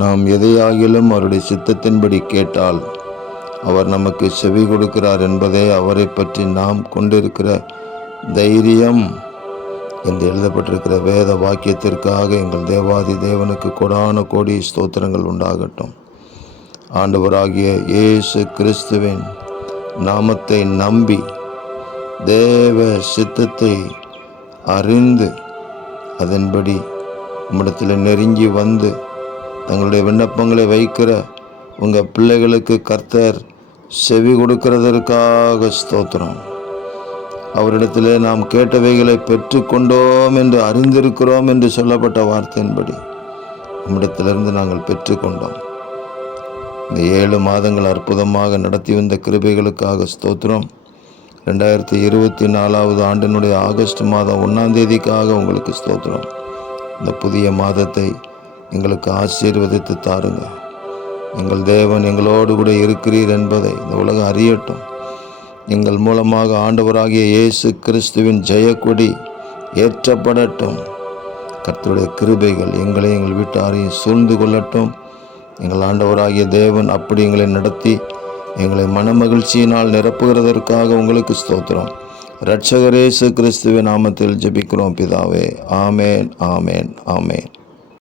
நாம் எதையாகிலும் அவருடைய சித்தத்தின்படி கேட்டால் அவர் நமக்கு செவி கொடுக்கிறார் என்பதே அவரை பற்றி நாம் கொண்டிருக்கிற தைரியம் என்று எழுதப்பட்டிருக்கிற வேத வாக்கியத்திற்காக எங்கள் தேவாதி தேவனுக்கு கொடான கோடி ஸ்தோத்திரங்கள் உண்டாகட்டும். ஆண்டவராகிய இயேசு கிறிஸ்துவின் நாமத்தை நம்பி தேவ சித்தத்தை அறிந்து அதன்படி உம்மிடத்தில் நெருங்கி வந்து தங்களுடைய விண்ணப்பங்களை வைக்கிற உங்கள் பிள்ளைகளுக்கு கர்த்தர் செவி கொடுக்கிறதற்காக ஸ்தோத்திரம். அவரிடத்திலே நாம் கேட்டவைகளை பெற்றுக்கொண்டோம் என்று அறிந்திருக்கிறோம் என்று சொல்லப்பட்ட வார்த்தையின்படி உம்மிடத்திலிருந்து நாங்கள் பெற்றுக்கொண்டோம். இந்த 7 மாதங்கள் அற்புதமாக நடத்தி வந்த கிருபைகளுக்காக ஸ்தோத்திரம். 2024 ஆண்டினுடைய ஆகஸ்ட் மாதம் 1ஆம் தேதிக்காக உங்களுக்கு ஸ்தோத்திரம். இந்த புதிய மாதத்தை எங்களுக்கு ஆசீர்வதித்து தாருங்க. எங்கள் தேவன் எங்களோடு கூட இருக்கிறீர் என்பதை இந்த உலகம் அறியட்டும். எங்கள் மூலமாக ஆண்டவராகிய இயேசு கிறிஸ்துவின் ஜெயக்கொடி ஏற்றப்படட்டும். கர்த்தருடைய கிருபைகள் எங்களை எங்கள் வீட்டாரையும் சூழ்ந்து கொள்ளட்டும். எங்கள் ஆண்டவராகிய தேவன் அப்படி எங்களை நடத்தி எங்களை மனமகிழ்ச்சியினால் நிரப்புகிறதற்காக உங்களுக்கு ஸ்தோத்திரம். இரட்சகர் இயேசு கிறிஸ்துவின் நாமத்தில் ஜெபிக்கிறோம் பிதாவே. ஆமேன், ஆமேன், ஆமேன்.